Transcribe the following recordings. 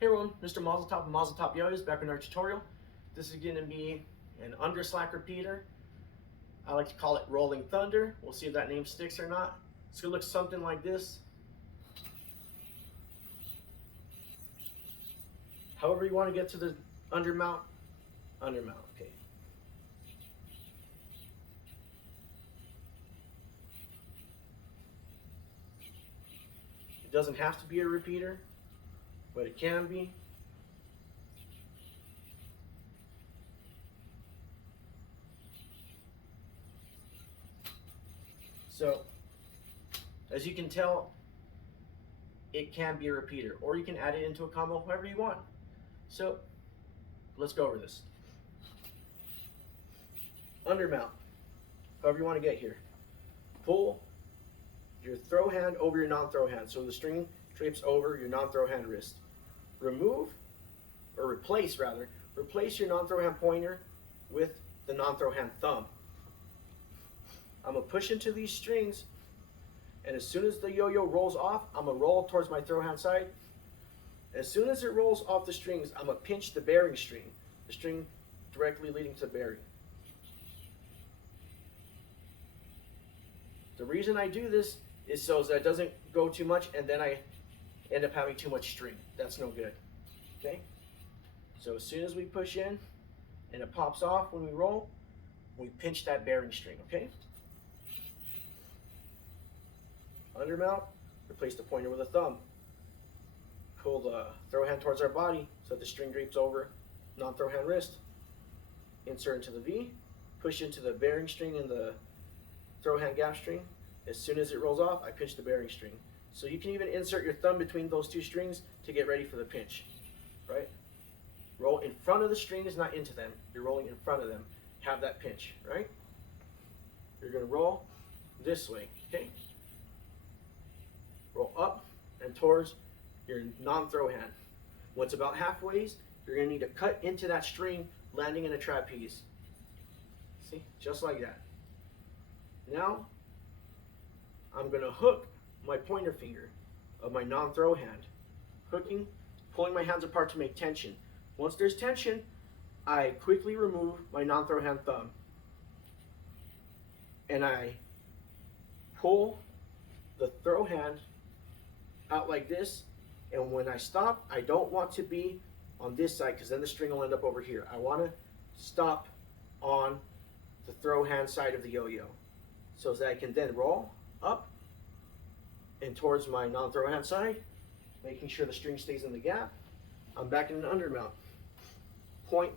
Hey everyone, Mr. Mazeltop and Mazeltop Yoyos back with our tutorial. This is going to be an underslack repeater. I like to call it Rolling Thunder. We'll see if that name sticks or not. It's going to look something like this. However you want to get to the undermount, okay. It doesn't have to be a repeater, but it can be. So, as you can tell, it can be a repeater, or you can add it into a combo however you want. So, let's go over this. Undermount, however you want to get here. Pull your throw hand over your non-throw hand, so the string drapes over your non-throw hand wrist. Remove, or replace your non-throw hand pointer with the non-throw hand thumb. I'm going to push into these strings, and as soon as the yo-yo rolls off, I'm going to roll towards my throw hand side. As soon as it rolls off the strings, I'm going to pinch the bearing string, the string directly leading to the bearing. The reason I do this is so that it doesn't go too much and then I end up having too much string. That's no good. Okay? So as soon as we push in and it pops off when we roll, we pinch that bearing string, okay? Undermount, replace the pointer with a thumb. Pull the throw hand towards our body so that the string drapes over non-throw hand wrist. Insert into the V, push into the bearing string and the throw hand gap string. As soon as it rolls off, I pinch the bearing string. So you can even insert your thumb between those two strings to get ready for the pinch, right? Roll in front of the strings, not into them. You're rolling in front of them. Have that pinch, right? You're gonna roll this way, okay? Roll up and towards your non-throw hand. Once about halfway, you're gonna need to cut into that string, landing in a trapeze. See, just like that. Now, I'm gonna hook my pointer finger of my non-throw hand. Hooking, pulling my hands apart to make tension. Once there's tension, I quickly remove my non-throw hand thumb. And I pull the throw hand out like this. And when I stop, I don't want to be on this side because then the string will end up over here. I want to stop on the throw hand side of the yo-yo so that I can then roll up and towards my non-throw hand side, making sure the string stays in the gap. I'm back in an undermount. Point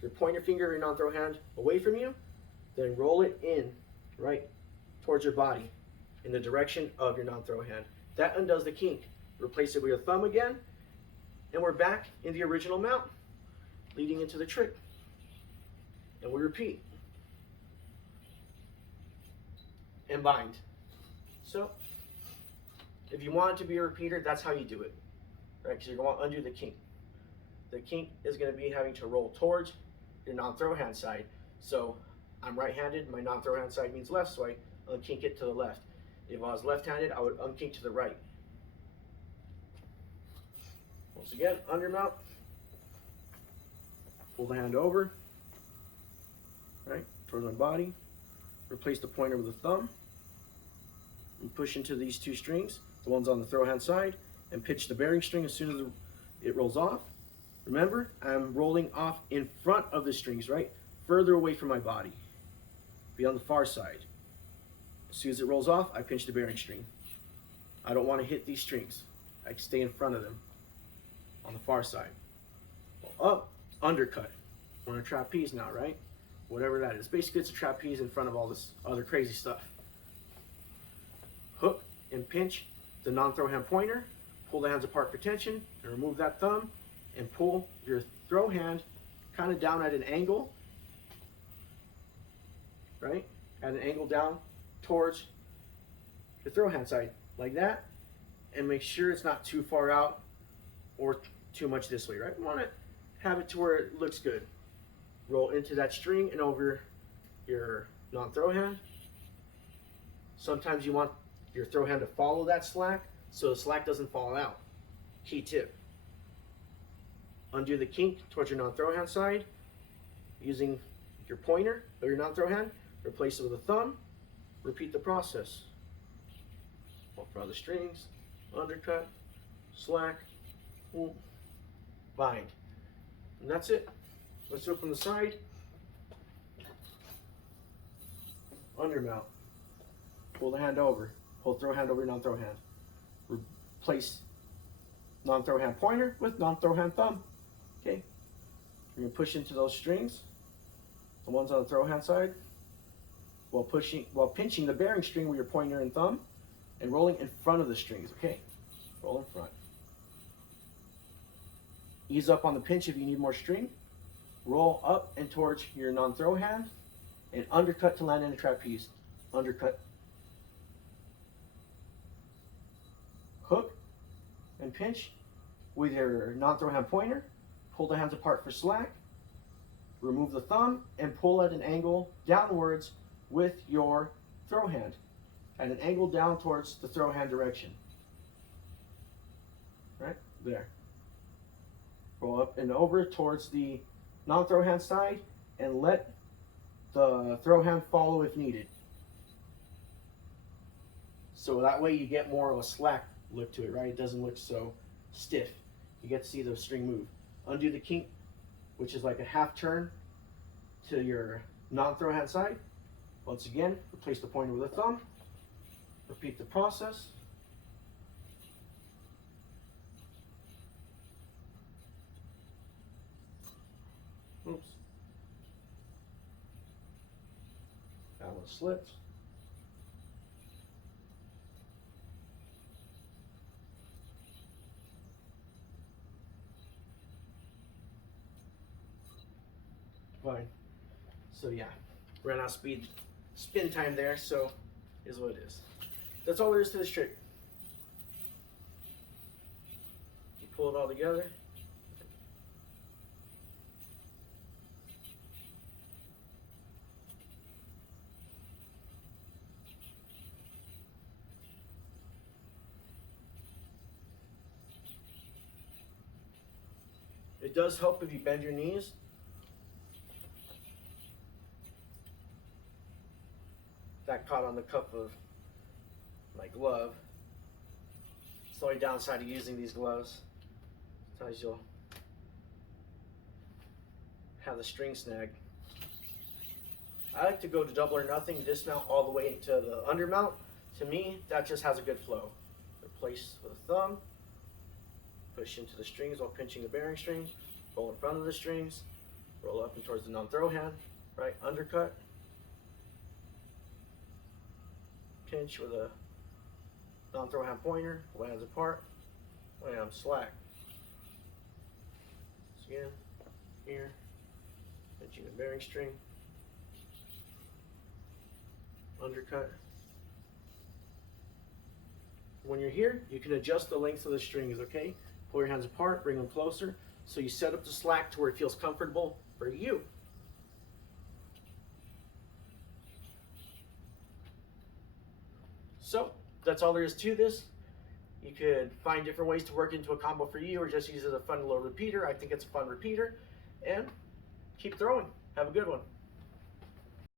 your pointer finger or your non-throw hand away from you, then roll it in, right, towards your body in the direction of your non-throw hand. That undoes the kink. Replace it with your thumb again, and we're back in the original mount, leading into the trick. And we repeat. And bind. So, if you want it to be a repeater, that's how you do it, right? Because you're going to undo the kink. The kink is going to be having to roll towards your non-throw hand side. So, I'm right-handed, my non-throw hand side means left, so I unkink it to the left. If I was left-handed, I would unkink to the right. Once again, undermount. Pull the hand over, right, towards my body. Replace the pointer with a thumb. And push into these two strings, the ones on the throw hand side, and pitch the bearing string as soon as it rolls off. Remember, I'm rolling off in front of the strings, right? Further away from my body. Be on the far side. As soon as it rolls off, I pinch the bearing string. I don't want to hit these strings. I stay in front of them on the far side. Up, undercut. We're in a trapeze now, right? Whatever that is. Basically, it's a trapeze in front of all this other crazy stuff. Hook and pinch the non-throw hand pointer. Pull the hands apart for tension and remove that thumb and pull your throw hand kind of down at an angle, right? At an angle down towards the throw hand side, like that. And make sure it's not too far out or too much this way, right? We want to have it to where it looks good. Roll into that string and over your non-throw hand. Sometimes you want your throw hand to follow that slack so the slack doesn't fall out. Key tip. Undo the kink towards your non-throw hand side. Using your pointer or your non-throw hand, replace it with a thumb. Repeat the process. Pull from the strings, undercut, slack, pull, bind. And that's it. Let's do it from the side. Undermount. Pull the hand over. Pull throw hand over your non-throw hand. Replace non-throw hand pointer with non-throw hand thumb. Okay. You're gonna push into those strings, the ones on the throw hand side, while pinching the bearing string with your pointer and thumb, and rolling in front of the strings. Okay. Roll in front. Ease up on the pinch if you need more string. Roll up and towards your non-throw hand, and undercut to land in a trapeze. Undercut. Hook and pinch with your non-throw hand pointer. Pull the hands apart for slack. Remove the thumb and pull at an angle downwards with your throw hand. At an angle down towards the throw hand direction. Right there. Roll up and over towards the non-throw hand side and let the throw hand follow if needed. So that way you get more of a slack look to it, right? It doesn't look so stiff. You get to see the string move. Undo the kink, which is like a half turn to your non-throw hand side. Once again, replace the pointer with a thumb. Repeat the process. Oops. That one slipped. Fine. So yeah, ran out of spin time there, so is what it is. That's all there is to this trick. You pull it all together. It does help if you bend your knees. That caught on the cuff of my glove. It's the only downside of using these gloves. Sometimes you'll have the string snag. I like to go to double or nothing, dismount all the way into the undermount. To me, that just has a good flow. Replace with a thumb, push into the strings while pinching the bearing string, roll in front of the strings, roll up and towards the non-throw hand, right, undercut, pinch with a non-throw hand pointer, hands apart, wham, slack. So again, here, pinching the bearing string, undercut. When you're here, you can adjust the length of the strings, okay? Pull your hands apart, bring them closer, so you set up the slack to where it feels comfortable for you. So that's all there is to this. You could find different ways to work into a combo for you, or just use it as a fun little repeater. I think it's a fun repeater. And keep throwing. Have a good one.